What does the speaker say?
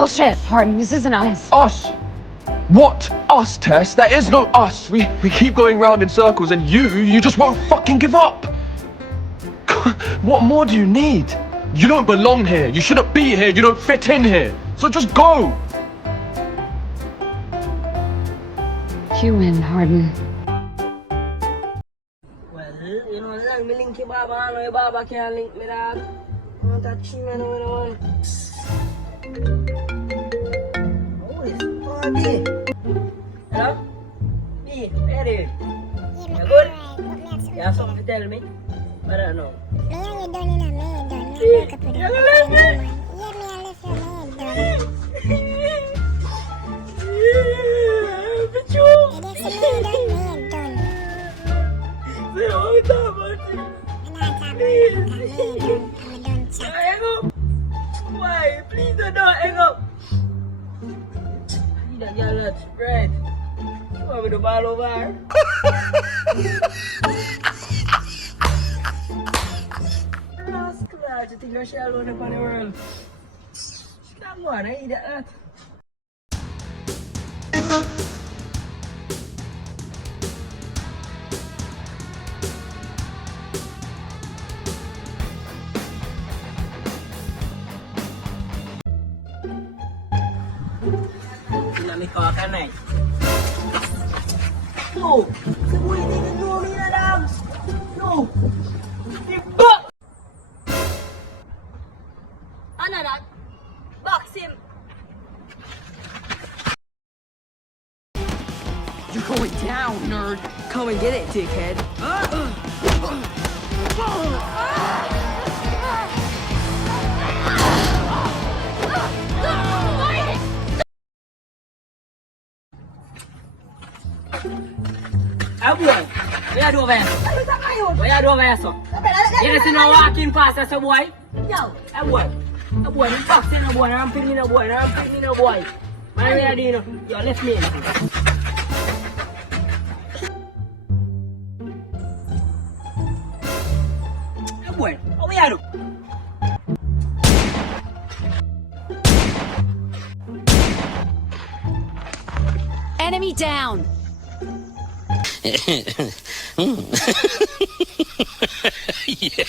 Bullshit, Harden. This isn't us. Us? What? Us, Tess? There is no us. We keep going round in circles and you just won't fucking give up. What more do you need? You don't belong here. You shouldn't be here. You don't fit in here. So just go. You win, Harden. Well, you know, lang me link Baba, no, Baba can't link me, dog. Don't touch me, no. Oh, it's party. Hello? B, ready? You good? You have something to tell me? I don't know. Me and you done in a me done. Me broke up with You a left me? Yeah, me I left your me done. Pichu! It is me done. Say, what we talk about you? And I talk about me done. I'm a done chat. Hang up! Why? Please don't hang up! See that girl that's right. You want me to ball over her? Rascal, you think she alone upon the world? She can't go on, I eat that. Sila may kawakan eh. No! Sa buhay hindi ka nuri na lang! No! Iba! Ano na? Box him! You're going down, nerd. Come and get it, dickhead. Ah, boy! What you do over here? What you do over here, so? You see no walking past us, boy? Yo! Ah, boy! Ah, boy, you boxing, ah, boy. I'm picking a boy. I'm picking a boy. What are you doing? Yo, left me. Ah, boy, what we are doing? Enemy down. Yeah.